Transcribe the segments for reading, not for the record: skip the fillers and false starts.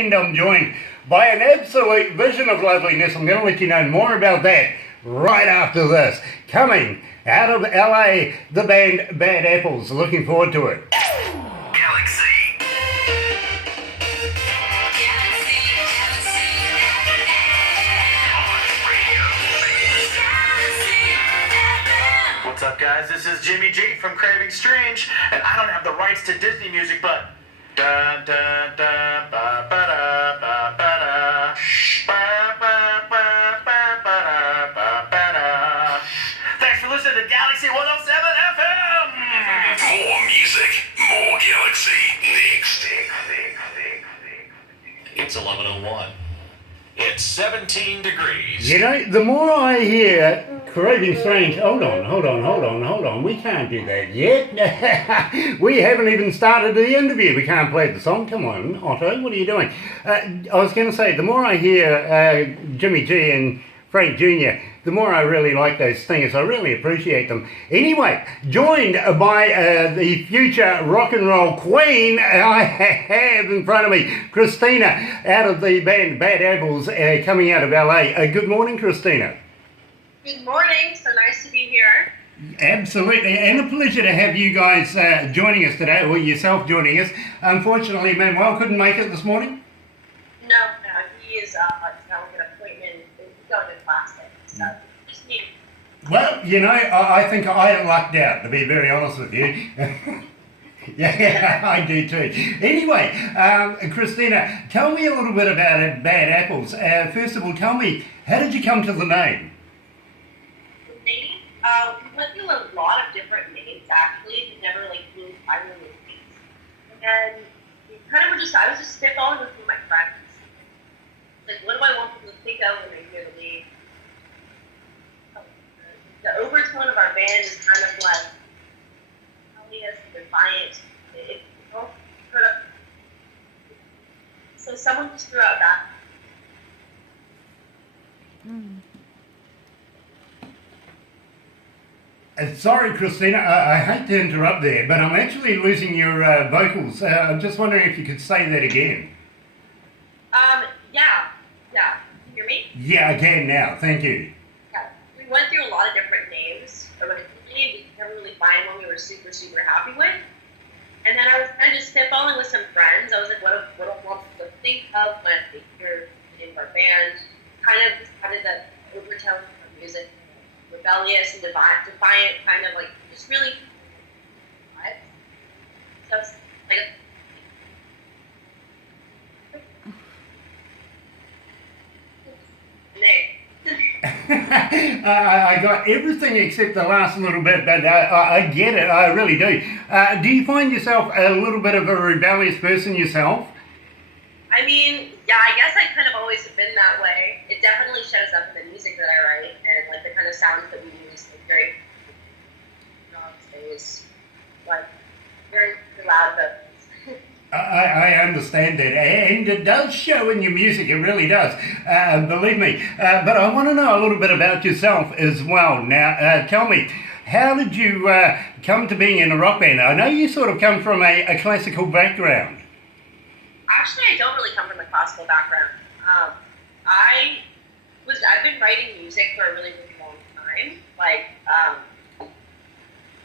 And I'm joined by an absolute vision of loveliness. I'm going to let you know more about that right after this. Coming out of LA, the band Bad Apples. Looking forward to it. Galaxy. What's up, guys? This is Jimmy G from Craving Strange, and I don't have the rights to Disney music, but da da da ba ba da ba ba da ba ba ba ba ba ba ba da. Thanks for listening to Galaxy 107 FM. More music, more Galaxy. Next. It's 11:01. It's 17 degrees. You know, the more I hear Craving Strange, hold on. We can't do that yet. We haven't even started the interview. We can't play the song. Come on, Otto, what are you doing? I was going to say, the more I hear Jimmy G and Frank Jr., the more I really like those singers. I really appreciate them. Anyway, joined by the future rock and roll queen, I have in front of me Christina out of the band Bad Apples, coming out of LA. Good morning, Christina. Good morning. So nice to be here. Absolutely, and a pleasure to have you guys joining us today, or yourself joining us. Unfortunately, Manuel couldn't make it this morning. No, he is got an appointment. He's going to class today, so just me. Well, you know, I think I lucked out, to be very honest with you. Yeah, I do too. Anyway, Christina, tell me a little bit about it, Bad Apples. First of all, tell me, how did you come to the name? The name, we went through a lot of different names actually. We never really finally names. And then we kind of were I was just spitballing with my friends. Like, what do I want them to think of when they hear the name? The overtone of our band is kind of like rebellious and defiant. It all put up. So someone just threw out that. Sorry, Christina, I hate to interrupt there, but I'm actually losing your vocals. I'm just wondering if you could say that again. Yeah. Can you hear me? Yeah, I can now. Thank you. Yeah. We went through a lot of different names, but when it came, we never really find one we were super, super happy with. And then I was kind of just spitballing with some friends. I was like, what do I want people to think of when they hear the name of our band? Kind of that overtone of our music, rebellious and defiant, kind of like just really. So it's like I got everything except the last little bit, but I get it, I really do. Do you find yourself a little bit of a rebellious person yourself? I mean, yeah, I guess I kind of always have been that way. It definitely shows up in the music that I write and like the kind of sounds that we use, like very space, like very loud vocals. I understand that, and it does show in your music, it really does, believe me. But I want to know a little bit about yourself as well. Now, tell me, how did you come to being in a rock band? I know you sort of come from a classical background. Actually, I don't really come from a classical background. I've been writing music for a really, really long time. Like, I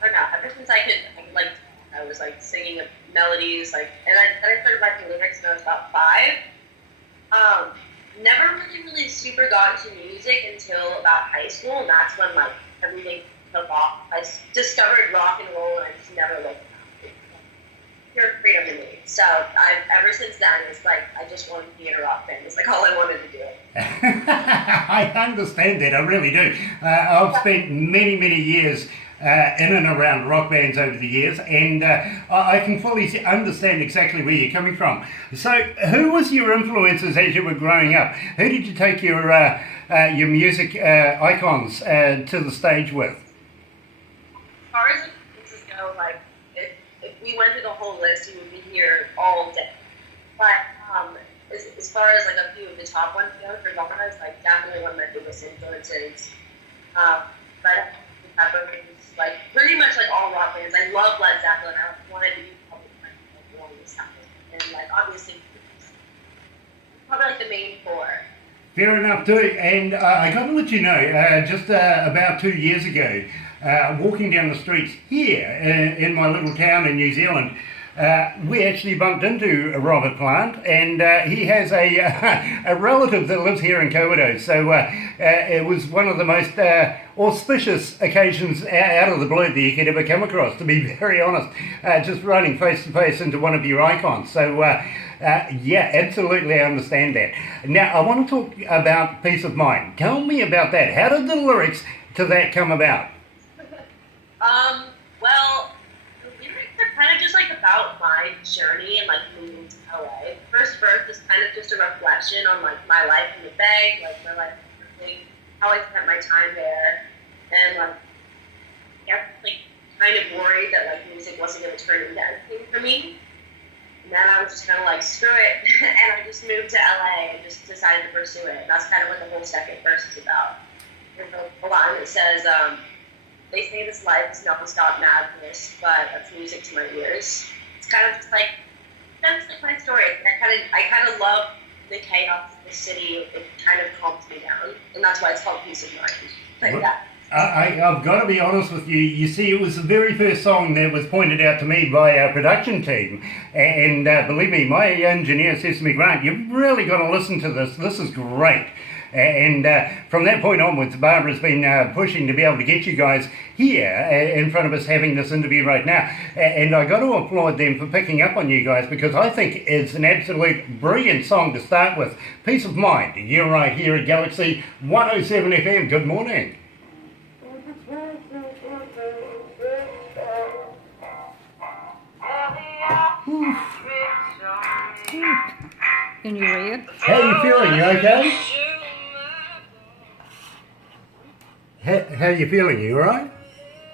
don't know, ever since I could I was like singing melodies, like, and I started writing lyrics when I was about 5. Never really super got into music until about high school, and that's when like everything took off. I discovered rock and roll, and I just never looked back. Pure freedom to me. So ever since then, it's like I just wanted to be in a rock band. It's like all I wanted to do. I understand that, I really do. I've spent many, many years in and around rock bands over the years, and I can fully understand exactly where you're coming from. So, who was your influences as you were growing up? Who did you take your music icons to the stage with? As far as influences go, like if we went through the whole list, you would be here all day. But as far as like a few of the top ones go, for genres, like definitely one of my biggest influences. But Pepper is like pretty much like all rock bands. I love Led Zeppelin. I wanted to be public friends with all this stuff. And like obviously probably like the main four. Fair enough too, and I got to let you know, just about 2 years ago, walking down the streets here in my little town in New Zealand, we actually bumped into Robert Plant, and he has a relative that lives here in Kawerau, so it was one of the most auspicious occasions out of the blue that you could ever come across, to be very honest, just running face to face into one of your icons. So yeah, absolutely, I understand that. Now, I want to talk about Peace of Mind. Tell me about that. How did the lyrics to that come about? Well, the lyrics are kind of just like about my journey and like moving to LA. First verse is kind of just a reflection on like my life in the Bay, like my life in Berkeley, how I spent my time there, and like, yeah, like kind of worried that like music wasn't going to turn into anything for me. And then I was just kind of like, screw it, and I just moved to LA and just decided to pursue it. And that's kind of what the whole second verse is about. There's a line that says, they say this life is non-stop madness, but that's music to my ears. It's kind of just like, that's like my story. I kind of love the chaos of the city. It kind of calms me down, and that's why it's called Peace of Mind. Like that. I've got to be honest with you. You see, it was the very first song that was pointed out to me by our production team. And believe me, my engineer says to me, Grant, you've really got to listen to this. This is great. And from that point onwards, Barbara's been pushing to be able to get you guys here in front of us having this interview right now. And I got to applaud them for picking up on you guys, because I think it's an absolute brilliant song to start with. Peace of Mind. You're right here at Galaxy 107 FM. Good morning. Can you read? How are you feeling? You okay? How are you feeling? You alright?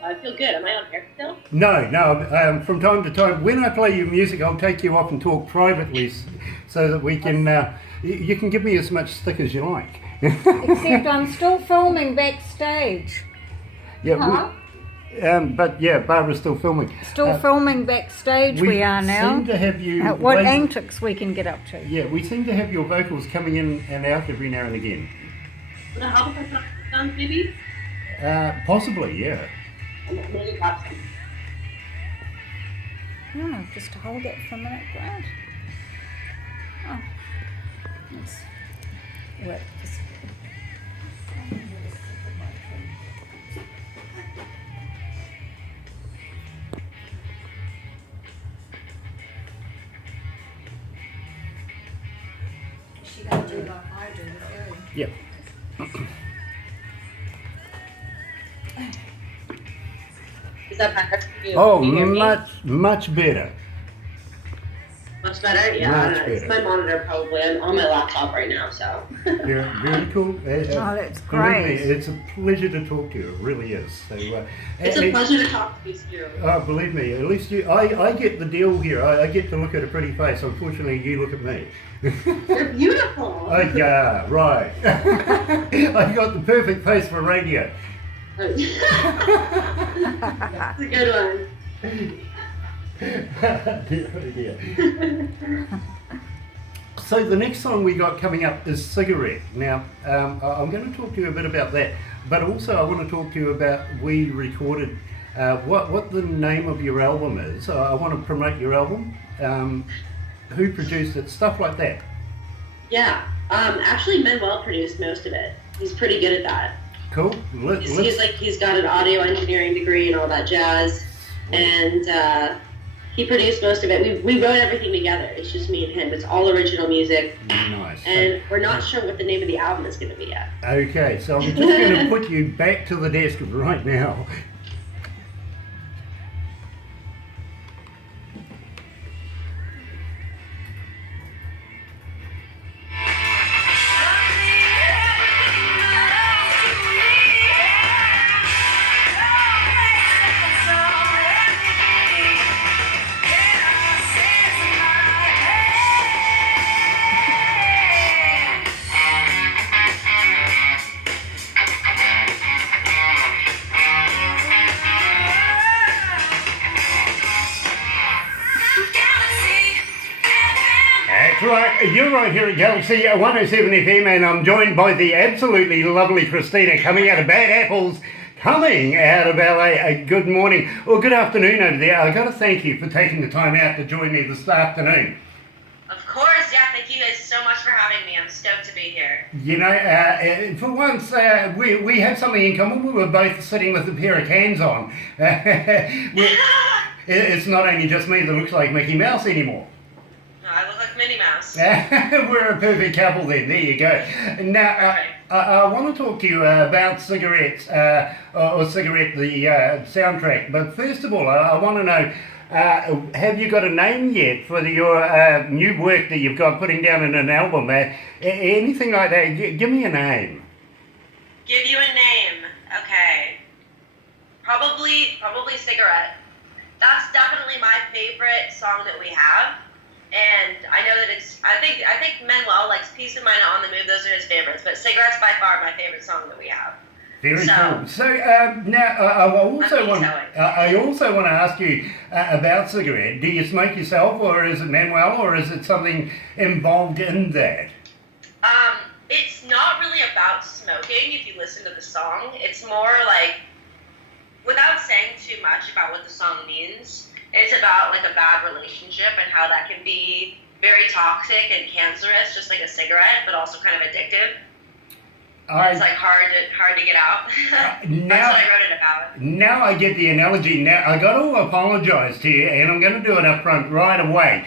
I feel good. Am I on air still? No. From time to time, when I play your music, I'll take you off and talk privately so that we can, you can give me as much stick as you like. Except I'm still filming backstage. Yeah, Huh? but yeah, Barbara's still filming. Still filming backstage we are now. We seem to have you... What antics we can get up to. Yeah, we seem to have your vocals coming in and out every now and again. Would it help if I put some maybe? Possibly, yeah. Maybe pop some. No, just hold it for a minute, Grant. Oh. Let's wait. She got to do like I do with you. Yep. Is that better for you? Oh, Can you hear me? much better. Much better? Yeah, Much it's better. my monitor probably. I'm on my laptop right now, so. Very cool. Oh, that's Believe me, great. it's a pleasure to talk to you. It really is. So, It's a pleasure to talk to you too. Oh, believe me, at least I get the deal here. I get to look at a pretty face. Unfortunately, you look at me. You're beautiful. Oh, yeah, right. I got the perfect face for radio. That's a good one. Dear. So the next song we got coming up is Cigarette. Now, I'm going to talk to you a bit about that, but also I want to talk to you about we recorded what the name of your album is. I want to promote your album, who produced it, stuff like that. Yeah, actually Manuel produced most of it. He's pretty good at that. Cool. He's got an audio engineering degree and all that jazz, and he produced most of it. We wrote everything together. It's just me and him. It's all original music. Nice. And we're not sure what the name of the album is going to be yet. Okay, so I'm just going to put you back to the desk right now. You're right here at Galaxy 107 FM, and I'm joined by the absolutely lovely Christina coming out of Bad Apples, coming out of LA. Good morning, or good afternoon over there. I've got to thank you for taking the time out to join me this afternoon. Of course, yeah, thank you guys so much for having me. I'm stoked to be here. You know, for once, we have something in common. We were both sitting with a pair of cans on. It's not only just me that looks like Mickey Mouse anymore. No, I look like Minnie Mouse. We're a perfect couple then. There you go. Now, I want to talk to you about Cigarettes, or Cigarette, the soundtrack. But first of all, I want to know, have you got a name yet for your new work that you've got putting down in an album? Anything like that? Give me a name. Give you a name. Okay. Probably Cigarette. That's definitely my favorite song that we have. And I know that I think Manuel likes Peace of Mind on the Move. Those are his favorites. But Cigarette's by far my favorite song that we have. Very cool. So now I also want to ask you about Cigarette. Do you smoke yourself, or is it Manuel, or is it something involved in that? It's not really about smoking. If you listen to the song, it's more like, without saying too much about what the song means, it's about like a bad relationship and how that can be very toxic and cancerous, just like a cigarette, but also kind of addictive. It's like hard to get out. That's what I wrote it about. Now I get the analogy. Now I got to apologise to you, and I'm going to do it up front right away,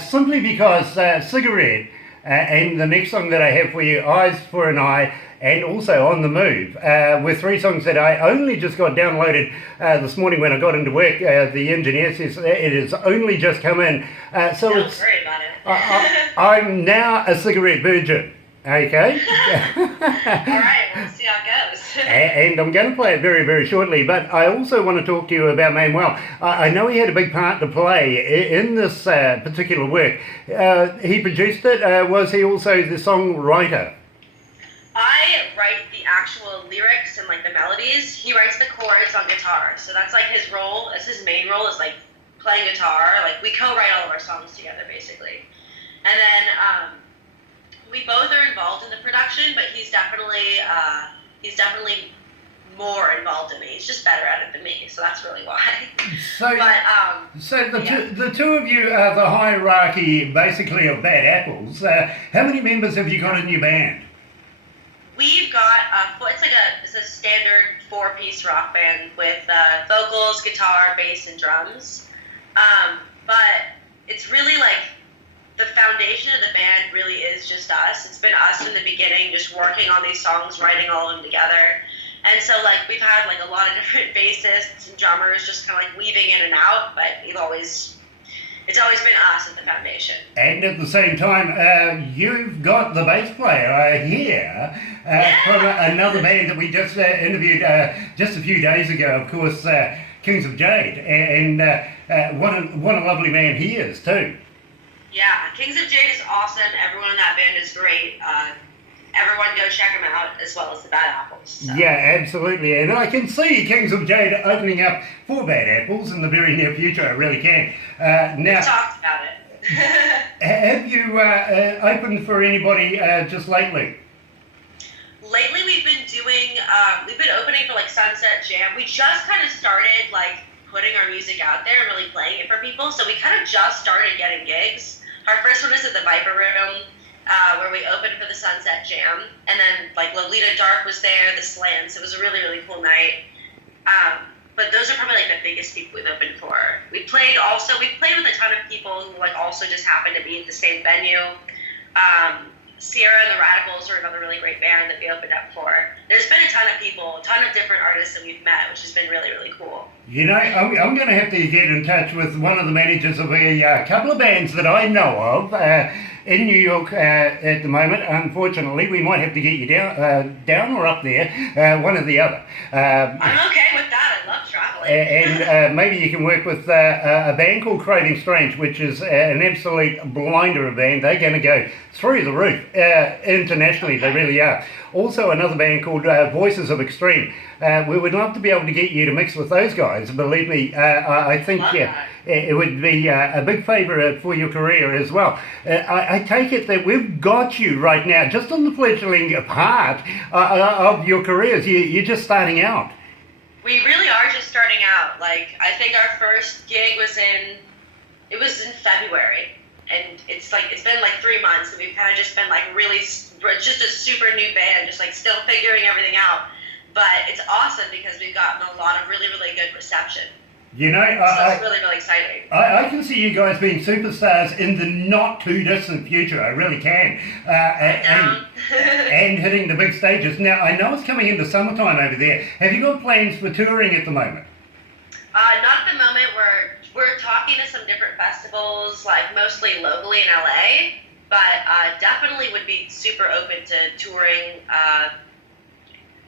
simply because Cigarette and the next song that I have for you, Eyes for an Eye, and also On the Move, were three songs that I only just got downloaded this morning when I got into work. The engineer says it has only just come in. So Don't it's, worry about it. I'm now a cigarette virgin. Okay. All right, we'll see how it goes. And I'm going to play it very, very shortly, but I also want to talk to you about Manuel. I know he had a big part to play in this particular work. He produced it. Was he also the songwriter? I write the actual lyrics and like the melodies. He writes the chords on guitar. So that's like his role. That's his main role, is like playing guitar. Like we co-write all of our songs together basically. And then we both are involved in the production, but he's definitely more involved in me. He's just better at it than me, so that's really why. So the two of you are the hierarchy basically of Bad Apples. How many members have you got in your band? We've got it's a standard 4-piece rock band with vocals, guitar, bass, and drums. But it's really like the foundation of the band really is just us. It's been us in the beginning, just working on these songs, writing all of them together. And so like we've had like a lot of different bassists and drummers just kind of like weaving in and out, but it's always been us at the foundation. And at the same time, you've got the bass player here from another band that we just interviewed just a few days ago, of course, Kings of Jade. And what a lovely man he is too. Yeah, Kings of Jade is awesome. Everyone in that band is great. Everyone go check them out, as well as the Bad Apples. So. Yeah, absolutely. And I can see Kings of Jade opening up for Bad Apples in the very near future. I really can. Now, we talked about it. Have you opened for anybody just lately? Lately, we've been opening for like Sunset Jam. We just kind of started like putting our music out there and really playing it for people. So we kind of just started getting gigs. Our first one was at the Viper Room, where we opened for the Sunset Jam, and then like Lolita Dark was there, the Slants. It was a really, really cool night. But those are probably like the biggest people we've opened for. We played with a ton of people who like also just happened to be at the same venue. Sierra and the Radicals are another really great band that we opened up for. There's been a ton of people, a ton of different artists that we've met, which has been really, really cool. You know, I'm going to have to get in touch with one of the managers of a couple of bands that I know of in New York at the moment. Unfortunately, we might have to get you down or up there, one or the other. I'm okay with that. I love traveling. Definitely. And maybe you can work with a band called Craving Strange, which is an absolute blinder of band. They're going to go through the roof internationally. They really are. Also, another band called Voices of Extreme. We would love to be able to get you to mix with those guys. Believe me, I think it would be a big favour for your career as well. I take it that we've got you right now, just on the fledgling part of your careers. You're just starting out. We really are just starting out. Like, I think our first gig was in February, and it's been like 3 months, and we've kind of just been like we're just a super new band, just like still figuring everything out. But it's awesome because we've gotten a lot of really, really good reception. You know, So it's really, really exciting. I can see you guys being superstars in the not too distant future. I really can. And hitting the big stages. Now, I know it's coming into summertime over there. Have you got plans for touring at the moment? Not at the moment. We're talking to some different festivals, like mostly locally in LA, but definitely would be super open to touring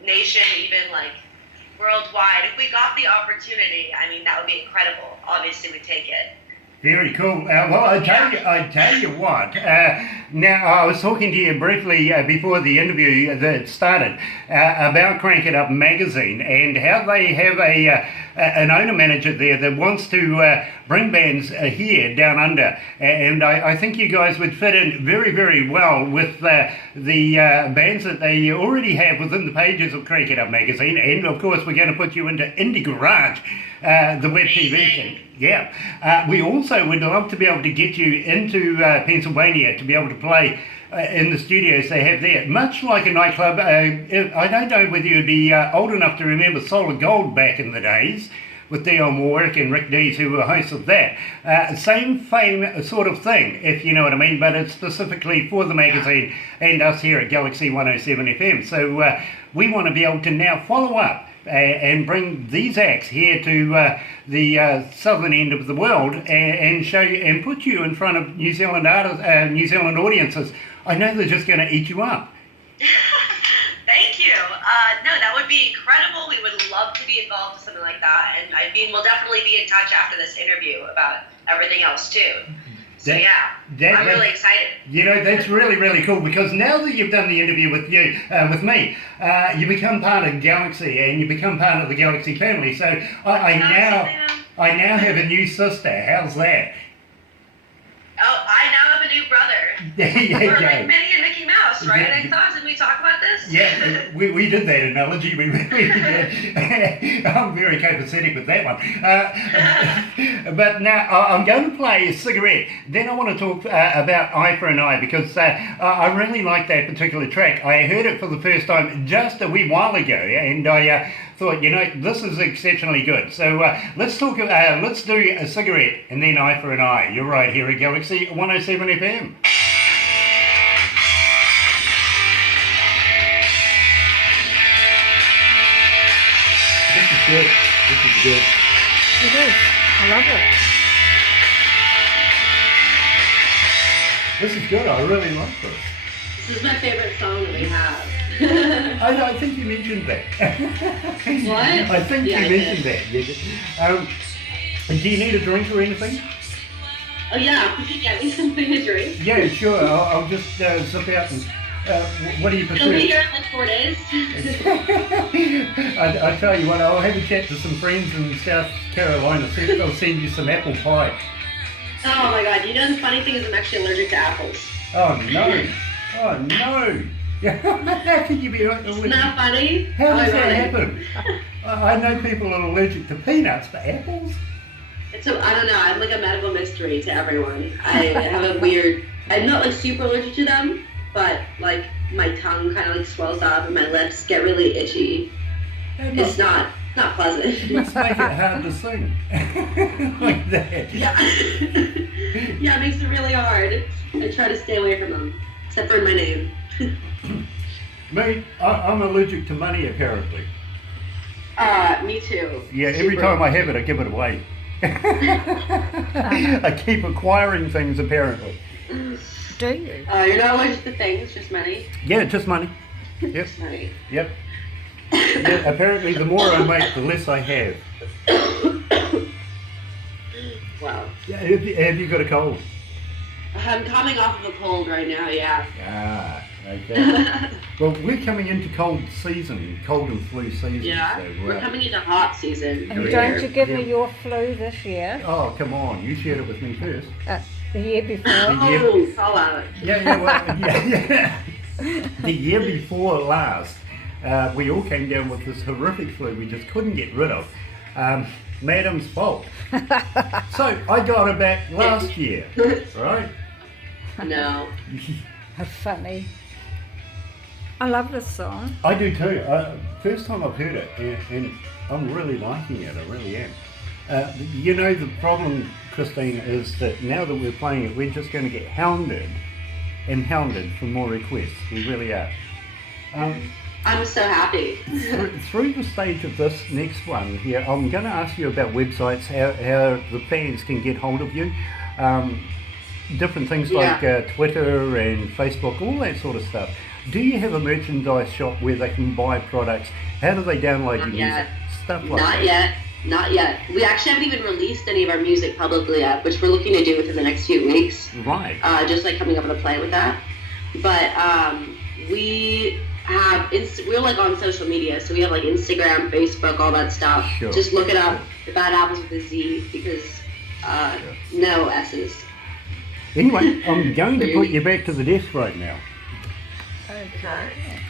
nation, even like worldwide. If we got the opportunity, I mean, that would be incredible. Obviously, we'd take it. Very cool. Well, I tell you what. Now, I was talking to you briefly before the interview that started about Crank It Up magazine and how they have an owner manager there that wants to bring bands here down under, and I think you guys would fit in very, very well with the bands that they already have within the pages of Crank It Up magazine, and of course we're going to put you into Indie Garage, the web TV thing. Yeah. We also would love to be able to get you into Pennsylvania to be able to play in the studios they have there. Much like a nightclub, I don't know whether you'd be old enough to remember Solid Gold back in the days with Dion Warwick and Rick Dees, who were hosts of that. Same fame sort of thing, if you know what I mean, but it's specifically for the magazine and us here at Galaxy 107 FM. So we want to be able to now follow up and bring these acts here to the southern end of the world and show you and put you in front of New Zealand artists, New Zealand audiences. I know they're just going to eat you up. Thank you. No, that would be incredible. We would love to be involved in something like that, and I mean, we'll definitely be in touch after this interview about everything else too. So I'm really excited. You know, that's really, really cool because now that you've done the interview with you, with me, you become part of Galaxy and you become part of the Galaxy family. So I now have a new sister. How's that? Oh, I now have a new brother. We're like Minnie and Mickey Mouse, right? I thought, did we talk about this? Yeah, we did that analogy. We really did. I'm very copacetic with that one. But now I'm going to play a cigarette. Then I want to talk about Eye for an Eye because I really like that particular track. I heard it for the first time just a wee while ago, and I thought, you know, this is exceptionally good. So let's talk. Let's do a cigarette and then Eye for an Eye. You're right here at Galaxy 107 FM. This is good. This is good. It is. I love it. This is good. I really like this. This is my favorite song that we have. I think you mentioned that. What? I think you mentioned that. Do you need a drink or anything? Oh yeah, could you get me something to drink? Yeah, sure. I'll just zip out and. What do you prefer? It'll be here in like 4 days. I tell you what, I'll have a chat to some friends in South Carolina. See if they'll send you some apple pie. Oh my god! You know the funny thing is I'm actually allergic to apples. Oh no! Oh no! How can you be allergic? Isn't that funny? How does that happen? I know people are allergic to peanuts, but apples? So I don't know. I'm like a medical mystery to everyone. I have a weird. I'm not like super allergic to them, but like my tongue kind of like swells up and my lips get really itchy. It's not pleasant. Let's make it hard to sing. Like that. Yeah. Yeah, it makes it really hard. I try to stay away from them, except for my name. Me, I'm allergic to money apparently. Me too. Yeah, every time I have it, I give it away. I keep acquiring things apparently. Do you? You're not allergic to things, just money? Yeah, just money. Yep. Money. Yep. Yeah, apparently, the more I make, the less I have. Wow. Yeah, have you got a cold? I'm coming off of a cold right now, yeah. Ah, okay. Well, we're coming into cold season, cold and flu season. Yeah, So, we're coming into hot season. And Yeah. don't you give me Yeah. your flu this year? Oh, come on, you shared it with me first. The year before. Oh, call out. Yeah, well, yeah. The year before last, we all came down with this horrific flu we just couldn't get rid of. Madam's fault. So I got it back last year, right? No. How funny. I love this song. I do too. First time I've heard it, and I'm really liking it. I really am. You know, the problem, Christine, is that now that we're playing it, we're just going to get hounded and hounded for more requests. We really are. I'm so happy. Through the stage of this next one here, I'm going to ask you about websites, how the fans can get hold of you. Different things like Twitter and Facebook, all that sort of stuff. Do you have a merchandise shop where they can buy products? How do they download your music? Stuff like that. Not yet. We actually haven't even released any of our music publicly yet, which we're looking to do within the next few weeks. Right. Just like coming up with a plan with that. But we have we're like on social media, so we have like Instagram, Facebook, all that stuff. Sure. Just look it up. The Bad Apples with a Z, because no S's. Anyway, I'm going to put you back to the desk right now. Okay.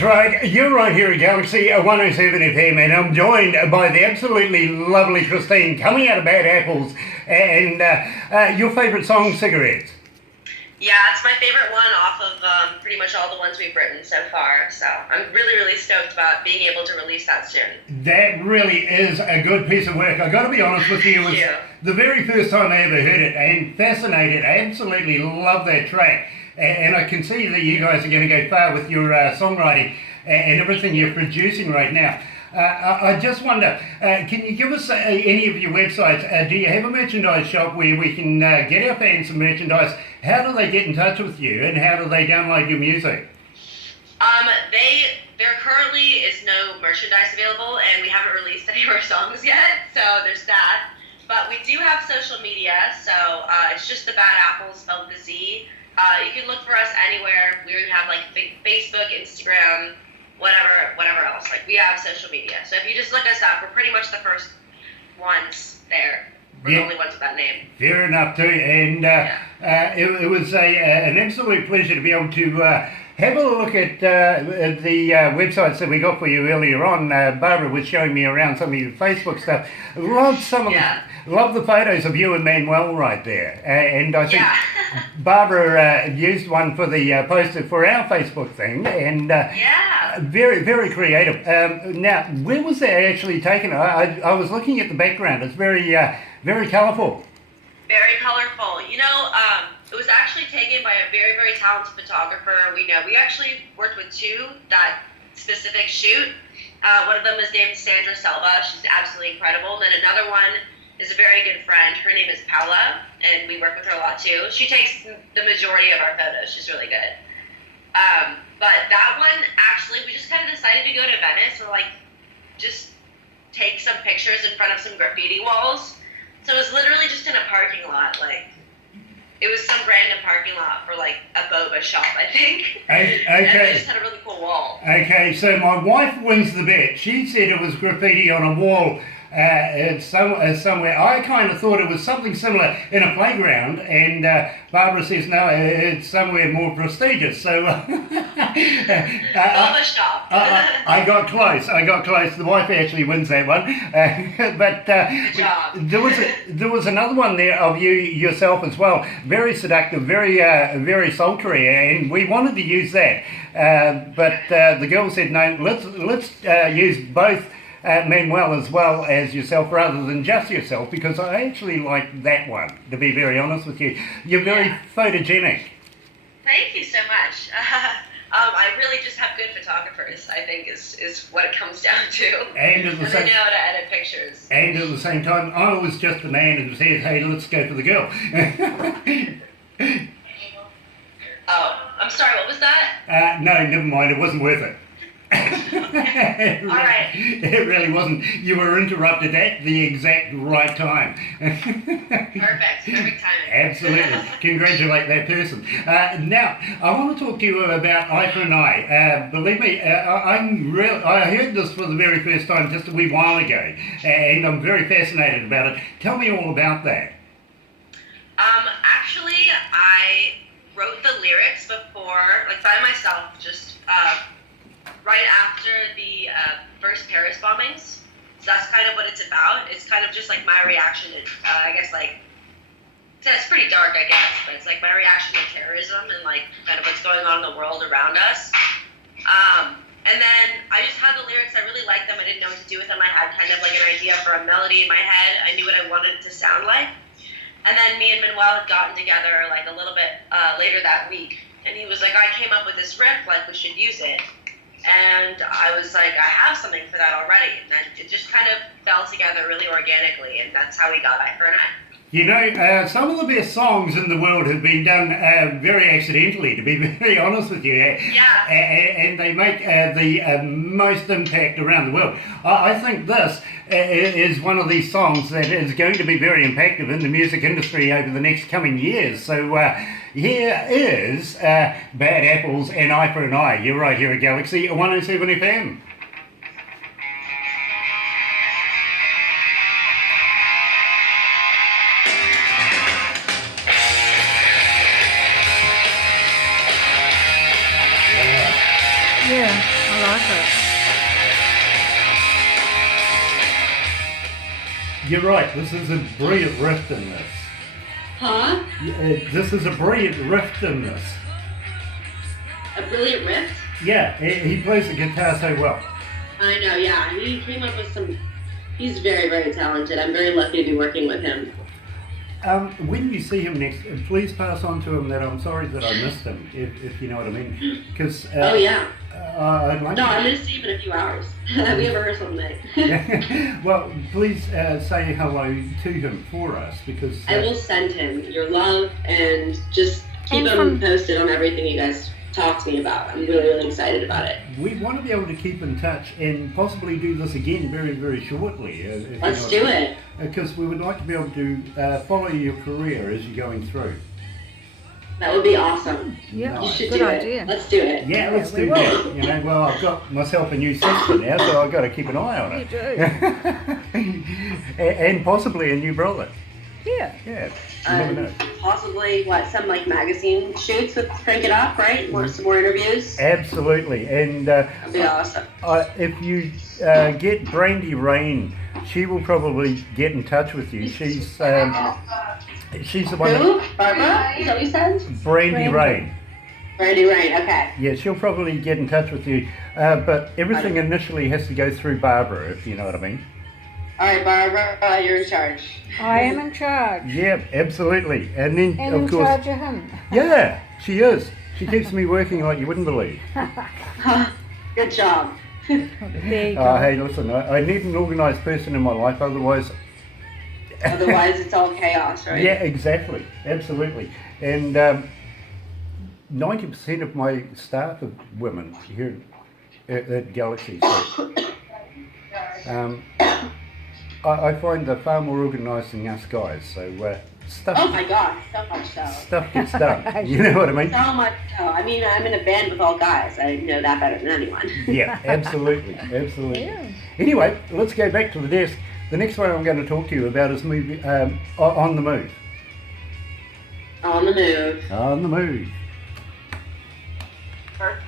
That's right, you're right here at Galaxy 107 FM, and I'm joined by the absolutely lovely Christine, coming out of Bad Apples, and your favourite song, Cigarettes. Yeah, it's my favorite one off of pretty much all the ones we've written so far. So I'm really, really stoked about being able to release that soon. That really is a good piece of work. I got to be honest with you, it was the very first time I ever heard it, and fascinated. I absolutely love that track. And I can see that you guys are going to go far with your songwriting and everything you're producing right now. I just wonder, can you give us any of your websites? Do you have a merchandise shop where we can get our fans some merchandise? How do they get in touch with you, and how do they download your music? There currently is no merchandise available, and we haven't released any of our songs yet, so there's that. But we do have social media, so it's just the Bad Apples spelled with a Z. You can look for us anywhere. We have like Facebook, Instagram, whatever else. Like, we have social media. So if you just look us up, we're pretty much the first ones there. We're the only ones with that name. Fair enough too. And it was an absolute pleasure to be able to have a look at the websites that we got for you earlier on. Barbara was showing me around some of your Facebook stuff. Love the photos of you and Manuel right there. And I think Barbara used one for the poster for our Facebook thing. And very, very creative. Now, where was that actually taken? I was looking at the background. It's very, very colourful. Very colorful. You know, it was actually taken by a very, very talented photographer we know. We actually worked with two that specific shoot. One of them is named Sandra Selva. She's absolutely incredible. And then another one is a very good friend. Her name is Paula, and we work with her a lot too. She takes the majority of our photos. She's really good. But that one, actually, we just kind of decided to go to Venice and, like, just take some pictures in front of some graffiti walls. So it was literally just in a parking lot, like, it was some random parking lot for, like, a boba shop, I think. Okay. And they just had a really cool wall. Okay, so my wife wins the bet. She said it was graffiti on a wall somewhere. I kind of thought it was something similar in a playground, and Barbara says no, it's somewhere more prestigious. So Boba shop. I got close. The wife actually wins that one. But Good job. there was another one there of you yourself as well. Very seductive, very sultry, and we wanted to use that, but the girl said no. Let's use both. Manuel as well as yourself rather than just yourself, because I actually like that one, to be very honest with you. You're very photogenic. Thank you so much. I really just have good photographers, I think, is what it comes down to. And at the they know how to edit pictures. And at the same time, I was just the man who said, hey, let's go for the girl. Oh, I'm sorry, what was that? No, never mind, it wasn't worth it. All right. It really wasn't. You were interrupted at the exact right time. Perfect timing. Absolutely. Congratulate that person. Now, I want to talk to you about Eye for an Eye. Believe me, I heard this for the very first time just a wee while ago, and I'm very fascinated about it. Tell me all about that. Actually, I wrote the lyrics before, like by myself, just right after the first Paris bombings. So that's kind of what it's about. It's kind of just like my reaction to, I guess, like, so it's pretty dark, I guess, but it's like my reaction to terrorism and like kind of what's going on in the world around us. And then I just had the lyrics. I really liked them. I didn't know what to do with them. I had kind of like an idea for a melody in my head. I knew what I wanted it to sound like. And then me and Manuel had gotten together like a little bit later that week. And he was like, I came up with this riff, like we should use it. And I was like, I have something for that already. And then it just kind of fell together really organically. And that's how we got Eye for an Eye. You know, some of the best songs in the world have been done very accidentally, to be very honest with you. Yeah. And they make the most impact around the world. I think this is one of these songs that is going to be very impactful in the music industry over the next coming years. So here is Bad Apples and Eye for an Eye. You're right here at Galaxy 107 FM. Yeah, I like it. You're right, this is a brilliant riff in this. Huh? This is a brilliant riff in this. A brilliant riff? Yeah, he plays the guitar so well. I know, yeah. He came up with some... He's very, very talented. I'm very lucky to be working with him. When you see him next, please pass on to him that I'm sorry that I missed him, if you know what I mean. Because oh, yeah. I'd like I'm going to see him in a few hours. We have a rehearsal tonight. Well, please say hello to him for us, because... I will send him your love and just keep him posted on everything you guys talk to me about. I'm really, really excited about it. We want to be able to keep in touch and possibly do this again very, very shortly. Let's do it. Because we would like to be able to follow your career as you're going through. That would be awesome. Yeah, You should good do idea. it. Let's do it. Yeah, let's do that. You know, well, I've got myself a new sister now, so I've got to keep an eye on it. You do. And possibly a new brother. Yeah. Yeah, you never know. Possibly, some like magazine shoots with Crank It Up, right? Some more interviews. Absolutely. And That'd be awesome. if you get Brandy Rain, she will probably get in touch with you. She's the one. Who? Barbara? Is that what you said? Brandy Rain. Brandy Rain, okay. Yeah, she'll probably get in touch with you. But everything initially has to go through Barbara, if you know what I mean. All right, Barbara, you're in charge. I am in charge. Yeah, absolutely. And then, And of in course, charge of him. yeah, she is. She keeps me working like you wouldn't believe. Good job. There you go. Hey, listen, I need an organised person in my life, otherwise... Otherwise, it's all chaos, right? Yeah, exactly. Absolutely. And 90% of my staff are women here at Galaxy. So, I find they're far more organised than us guys. So stuff. Oh my gosh, so much so. Stuff gets done. You know what I mean? So much so. I mean, I'm in a band with all guys. I know that better than anyone. Yeah, absolutely, absolutely. Yeah. Anyway, let's go back to the desk. The next one I'm going to talk to you about is movie On the Move. On the move. On the Move. First.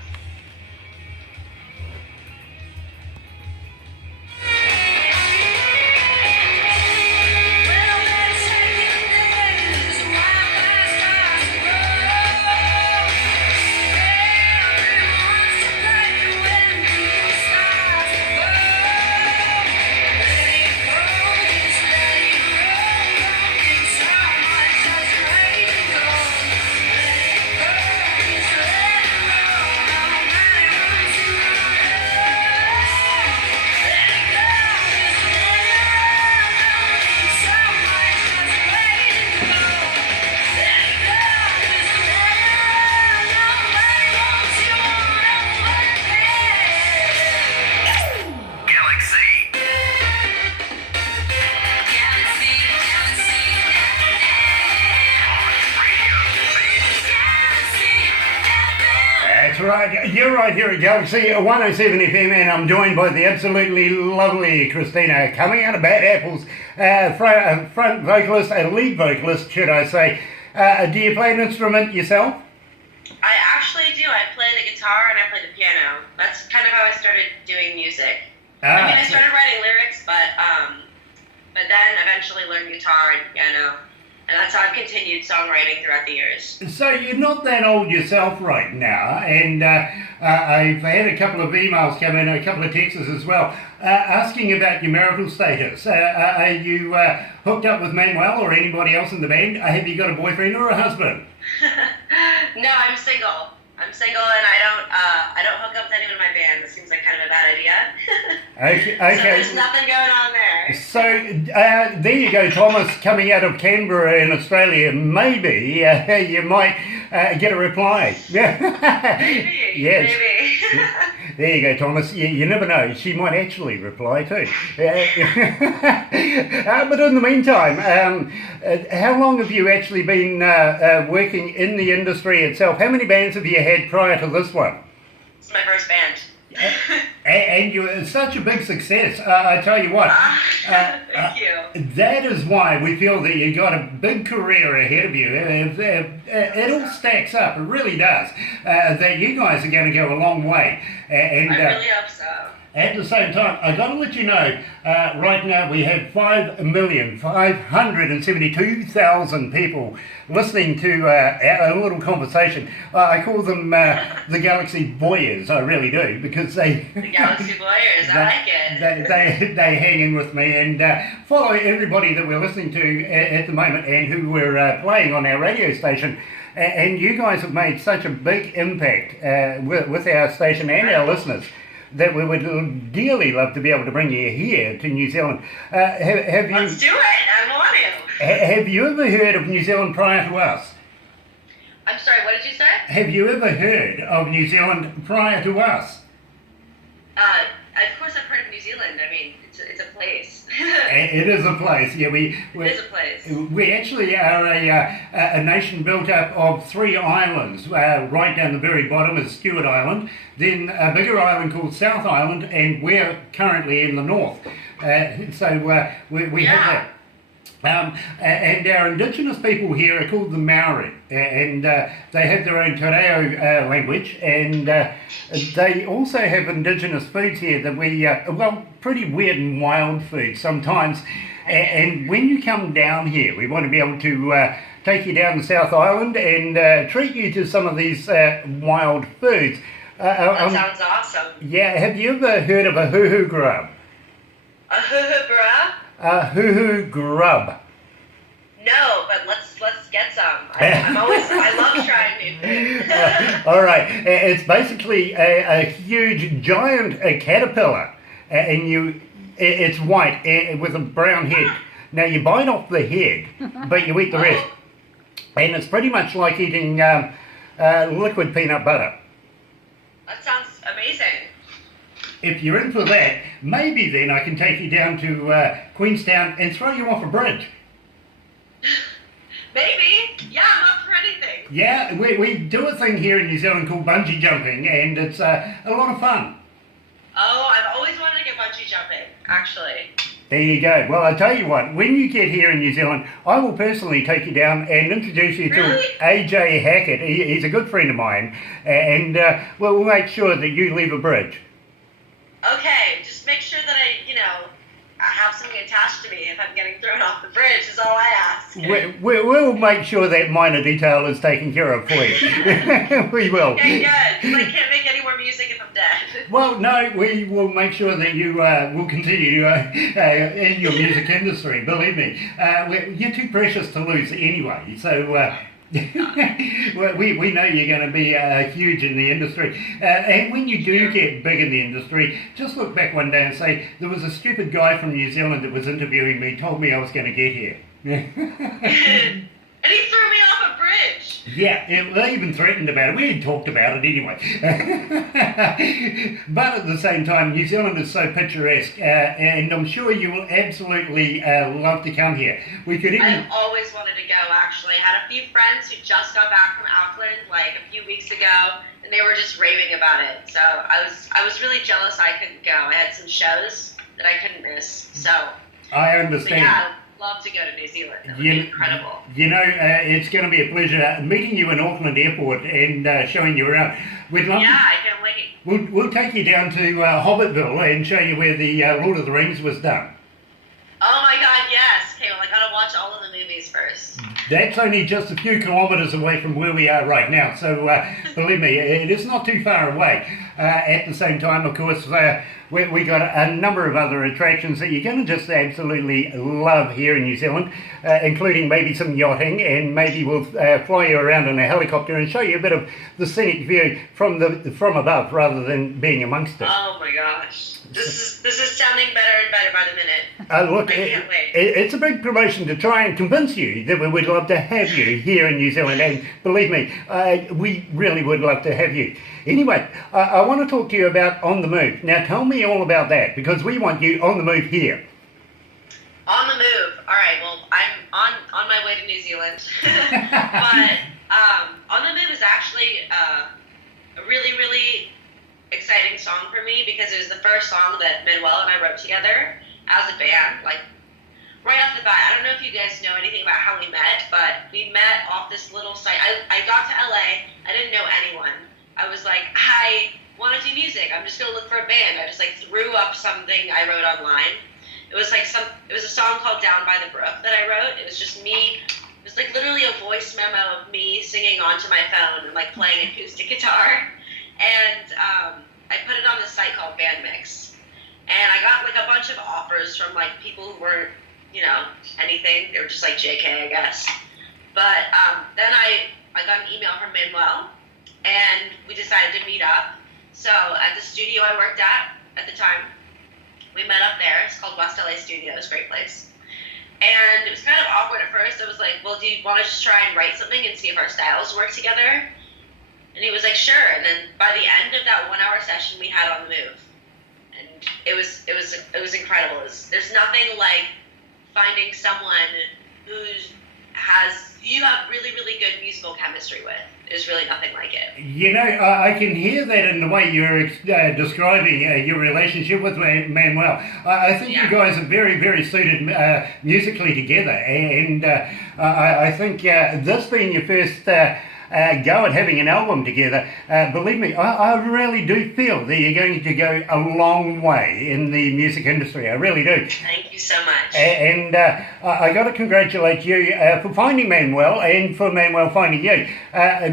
That's right, you're right here at Galaxy 107 FM, and I'm joined by the absolutely lovely Christina, coming out of Bad Apples, front vocalist, lead vocalist, should I say. Do you play an instrument yourself? I actually do. I play the guitar and I play the piano. That's kind of how I started doing music. I mean, I started writing lyrics, but then eventually learned guitar and piano, and that's how I've continued songwriting throughout the years. So you're not that old yourself right now, and I've had a couple of emails come in, a couple of texts as well, asking about your marital status. Are you hooked up with Manuel or anybody else in the band? Have you got a boyfriend or a husband? No, I'm single. I'm single, and I don't hook up with anyone in my band. That seems like kind of a bad idea. Okay. So there's nothing going on there. So there you go, Thomas, coming out of Canberra in Australia. Maybe you might get a reply. Maybe. Yes. Maybe. There you go, Thomas. You never know. She might actually reply too. But in the meantime, how long have you actually been working in the industry itself? How many bands have you had prior to this one? It's my first band. And you're such a big success. I tell you what. Thank you. That is why we feel that you got a big career ahead of you. It all stacks up. It really does. That you guys are going to go a long way. And I really hope so. at the same time, I got to let you know, right now we have 5,572,000 people listening to our little conversation. I call them the Galaxy Boyers, I really do, because they... The Galaxy Boyers, I like it. They hang in with me and follow everybody that we're listening to at the moment and who we're playing on our radio station. And you guys have made such a big impact with our station and our listeners that we would dearly love to be able to bring you here to New Zealand. Have you? Let's do it. I want to. Have you ever heard of New Zealand prior to us? I'm sorry, what did you say? Have you ever heard of New Zealand prior to us? Of course I've heard of New Zealand. I mean, it's a place. It is a place. Yeah, it is a place. We actually are a nation built up of 3 islands. Right down the very bottom is Stewart Island, then a bigger island called South Island, and we're currently in the north. So we have that. And our indigenous people here are called the Maori, and they have their own te reo language, and they also have indigenous foods here that we, pretty weird and wild foods sometimes. And when you come down here, we want to be able to take you down to South Island and treat you to some of these wild foods. That sounds awesome. Yeah, have you ever heard of a hoo-hoo grub? A hoo-hoo grub? A hoo-hoo grub. No, but let's get some. I love trying new food. All right, it's basically a huge giant caterpillar, and it's white with a brown head. Now you bite off the head, but you eat the rest, and it's pretty much like eating liquid peanut butter. That sounds amazing. If you're in for that, maybe then I can take you down to Queenstown and throw you off a bridge. Maybe. Yeah, I'm up for anything. Yeah, we do a thing here in New Zealand called bungee jumping, and it's a lot of fun. Oh, I've always wanted to get bungee jumping, actually. There you go. Well, I tell you what, when you get here in New Zealand, I will personally take you down and introduce you Really? to AJ Hackett. He's a good friend of mine, and we'll make sure that you leave a bridge. Okay, just make sure that I have something attached to me if I'm getting thrown off the bridge is all I ask. We'll make sure that minor detail is taken care of for you. We will. Okay, good. 'Cause I can't make any more music if I'm dead. Well, no, we will make sure that you will continue in your music industry. Believe me, you're too precious to lose anyway. So we know you're going to be huge in the industry. And when you do get big in the industry, just look back one day and say, there was a stupid guy from New Zealand that was interviewing me, told me I was going to get here. And he threw me off a bridge. Yeah, they even threatened about it. We had talked about it anyway. But at the same time, New Zealand is so picturesque, and I'm sure you will absolutely love to come here. We could even... I've always wanted to go, actually. I had a few friends who just got back from Applez like a few weeks ago, and they were just raving about it. So I was really jealous I couldn't go. I had some shows that I couldn't miss. So I understand. yeah, love to go to New Zealand. It would be incredible. You know, it's going to be a pleasure meeting you in Auckland Airport and showing you around. We'd love Yeah, I can't wait. We'll take you down to Hobbitville and show you where the Lord of the Rings was done. Oh my God, yes. Okay, well I gotta watch all of the movies first. That's only just a few kilometres away from where we are right now, so believe me, it is not too far away. At the same time, of course, we got a number of other attractions that you're going to just absolutely love here in New Zealand, including maybe some yachting, and maybe we'll fly you around in a helicopter and show you a bit of the scenic view from above rather than being amongst it. Oh my gosh. This is sounding better and better by the minute. Look, I can't wait. It's a big promotion to try and convince you that we would love to have you here in New Zealand, and believe me, we really would love to have you. Anyway, I want to talk to you about On the Move. Now tell me all about that, because we want you on the move here. On the move. All right. Well, I'm on my way to New Zealand, but On the Move is actually a really, really exciting song for me because it was the first song that Manuel and I wrote together as a band. Like right off the bat, I don't know if you guys know anything about how we met, but we met off this little site. I got to LA. I didn't know anyone. I was like, I want to do music. I'm just gonna look for a band. I just like threw up something I wrote online. It was a song called Down by the Brook that I wrote. It was just me. It was like literally a voice memo of me singing onto my phone and like playing acoustic guitar. And I put it on this site called Bandmix. And I got like a bunch of offers from like people who weren't, anything. They were just like JK, I guess. But then I got an email from Manuel, and we decided to meet up. So at the studio I worked at the time, we met up there. It's called West LA Studios, great place. And it was kind of awkward at first. I was like, well, do you want to just try and write something and see if our styles work together? And he was like, sure. And then by the end of that 1 hour session, we had On the Move. And it was incredible. There's nothing like finding someone you have really, really good musical chemistry with. There's really nothing like it. I can hear that in the way you're describing your relationship with Manuel. I think you guys are very, very suited musically together, and I think this being your first go at having an album together, believe me, I really do feel that you're going to go a long way in the music industry. I really do. Thank you so much. And I got to congratulate you for finding Manuel and for Manuel finding you.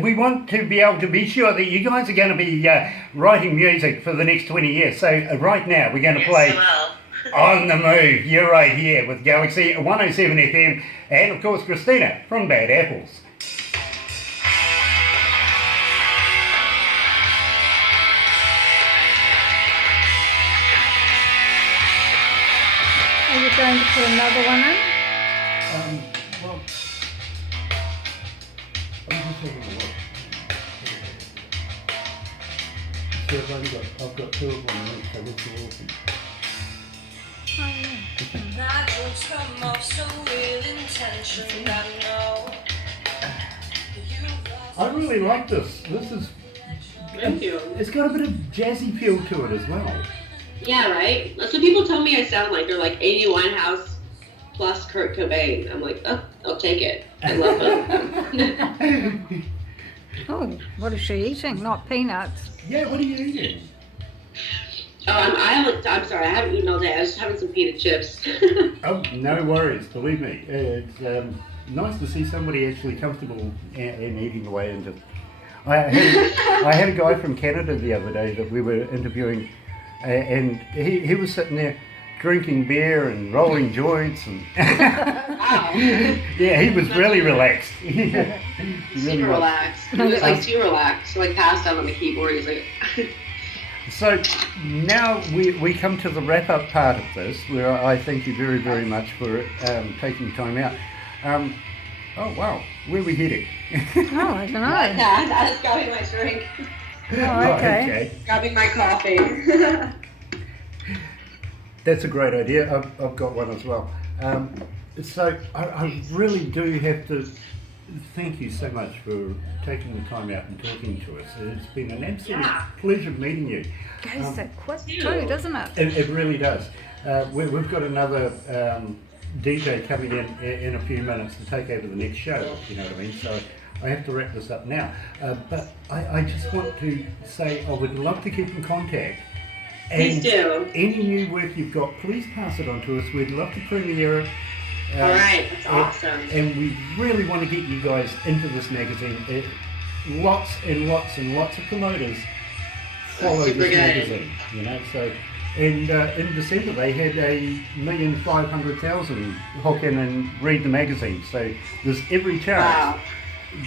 We want to be able to be sure that you guys are going to be writing music for the next 20 years. So right now we're going to play On the Move. You're right here with Galaxy 107 FM and of course Christina from Bad Apples. Are you going to put another one in? Well, I'm just having a look. I've got two of them left, so this is awesome. Oh, yeah. I really like this. This is. Thank you. It's got a bit of jazzy feel to it as well. Yeah, right? That's what people tell me I sound like. They're like Amy Winehouse plus Kurt Cobain. I'm like, oh, I'll take it. I love it. Oh, what is she eating? Not peanuts. Yeah, what are you eating? I'm sorry, I haven't eaten all day. I was just having some peanut chips. Oh, no worries. Believe me, it's nice to see somebody actually comfortable in eating away and just. I had a guy from Canada the other day that we were interviewing, and he was sitting there drinking beer and rolling joints and. Wow. Yeah, he was really relaxed. He really Super was. relaxed. He was like too relaxed. So like passed out on the keyboard. He's like. So now we come to the wrap-up part of this, where I thank you very, very much for taking time out. Oh, wow. Where are we heading? Oh, I don't know. I was grabbing my drink. Oh, okay. Grabbing my coffee. That's a great idea. I've got one as well. So I really do have to thank you so much for taking the time out and talking to us. It's been an absolute pleasure meeting you. Goes so quick too, doesn't it? It really does. We've got another DJ coming in a few minutes to take over the next show, if you know what I mean. So I have to wrap this up now. But I just want to say I would love to keep in contact. Please do. Any new work you've got, please pass it on to us. We'd love to premiere it. All right, that's awesome. And we really want to get you guys into this magazine. Lots and lots and lots of promoters follow this magazine, you know. So, and in December they had 1,500,000 hook in and read the magazine. So there's every chance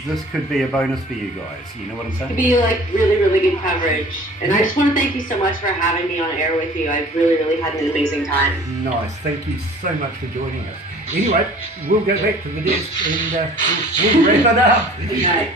this could be a bonus for you guys. You know what I'm saying? It could be like really, really good coverage. And I just want to thank you so much for having me on air with you. I've really, really had an amazing time. Nice. Thank you so much for joining us. Anyway, we'll go back to the desk and we'll wrap it up. Okay.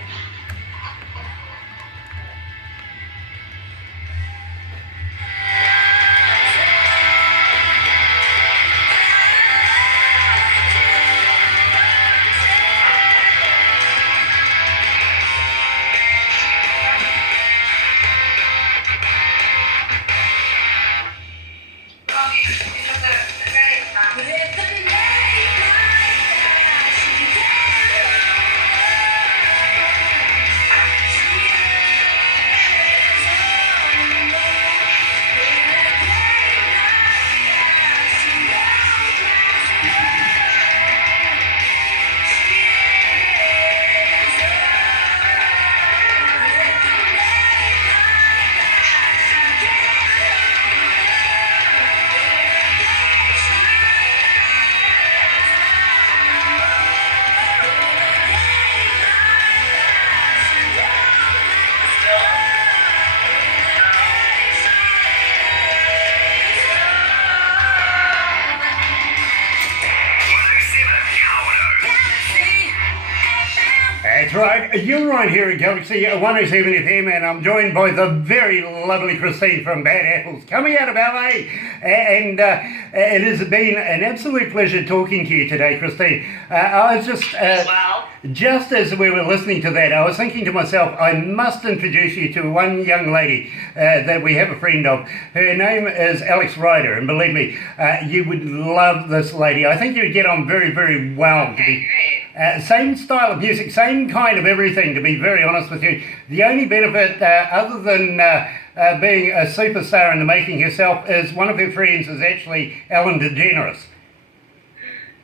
That's right, you're right here in Galaxy 107 FM, and I'm joined by the very lovely Christine from Bad Apples, coming out of LA. And it has been an absolute pleasure talking to you today, Christine. I was just as we were listening to that, I was thinking to myself, I must introduce you to one young lady that we have a friend of. Her name is Alex Ryder, and believe me, you would love this lady. I think you would get on very, very well. Okay, great. Same style of music, same kind of everything, to be very honest with you. The only benefit, other than being a superstar in the making herself, is one of her friends is actually Ellen DeGeneres.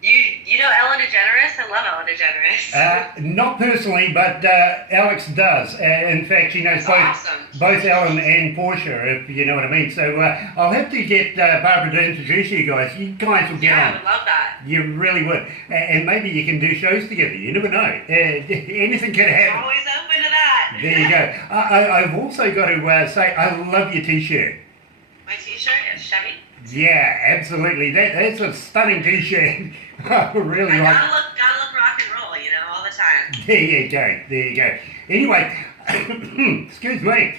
You know Ellen DeGeneres? I love Ellen DeGeneres. Not personally, but Alex does. In fact, she knows both Ellen and Portia, if you know what I mean. So I'll have to get Barbara to introduce you guys. You guys will get on. Yeah, I would love that. You really would. And maybe you can do shows together. You never know. Anything could happen. Always open to that. There you go. I've also got to say, I love your t-shirt. My t-shirt is Chevy. Yeah, absolutely. That's a stunning t-shirt. I really like it. Gotta look rock and roll, all the time. There you go. Anyway, excuse me.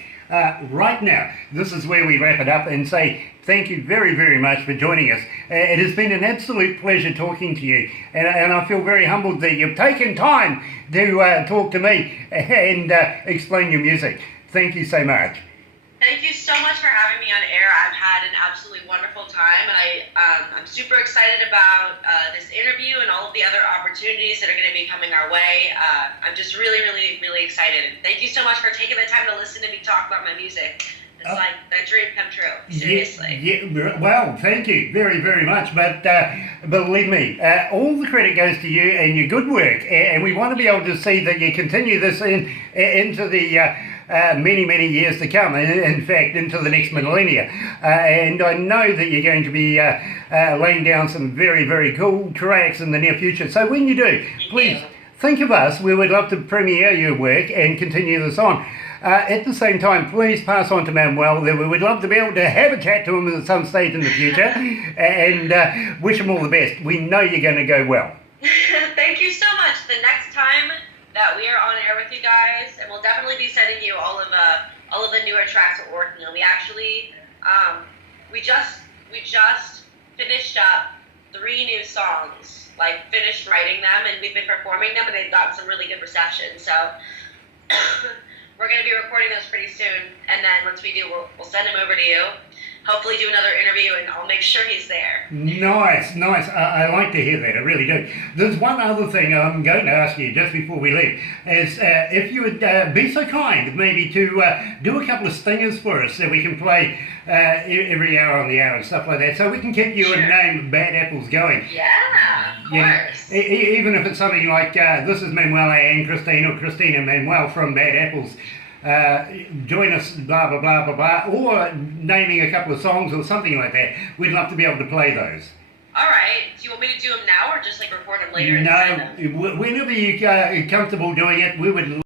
right now, this is where we wrap it up and say thank you very, very much for joining us. It has been an absolute pleasure talking to you, and I feel very humbled that you've taken time to talk to me and explain your music. Thank you so much. Thank you so much for having me on air. I've had an absolutely wonderful time, and I'm super excited about this interview and all of the other opportunities that are going to be coming our way. I'm just really, really, really excited. And thank you so much for taking the time to listen to me talk about my music. It's like a dream come true, seriously. Yeah, well, thank you very, very much. But believe me, all the credit goes to you and your good work. And we want to be able to see that you continue this into the many, many years to come. In fact, into the next millennia. And I know that you're going to be laying down some very, very cool tracks in the near future. So when you do, please think of us. We would love to premiere your work and continue this on. At the same time, please pass on to Manuel that we would love to be able to have a chat to him at some stage in the future and wish him all the best. We know you're going to go well. Thank you so much. The next time that we are on air with you guys, and we'll definitely be sending you all of the newer tracks that we're working on. We actually we just finished up 3 new songs, like finished writing them, and we've been performing them, and they've got some really good reception. So we're going to be recording those pretty soon, and then once we do, we'll send them over to you. Hopefully do another interview, and I'll make sure he's there. Nice. I like to hear that, I really do. There's one other thing I'm going to ask you just before we leave, is if you would be so kind maybe to do a couple of stingers for us that we can play every hour on the hour and stuff like that, so we can keep your name Bad Apples going. Yeah, of course. Yeah, even if it's something like, this is Manuel and Christine, or Christine and Manuel from Bad Apples. Join us, blah, blah, blah, blah, blah, or naming a couple of songs or something like that. We'd love to be able to play those. All right. Do you want me to do them now or just like record them later? No, whenever you're comfortable doing it, we would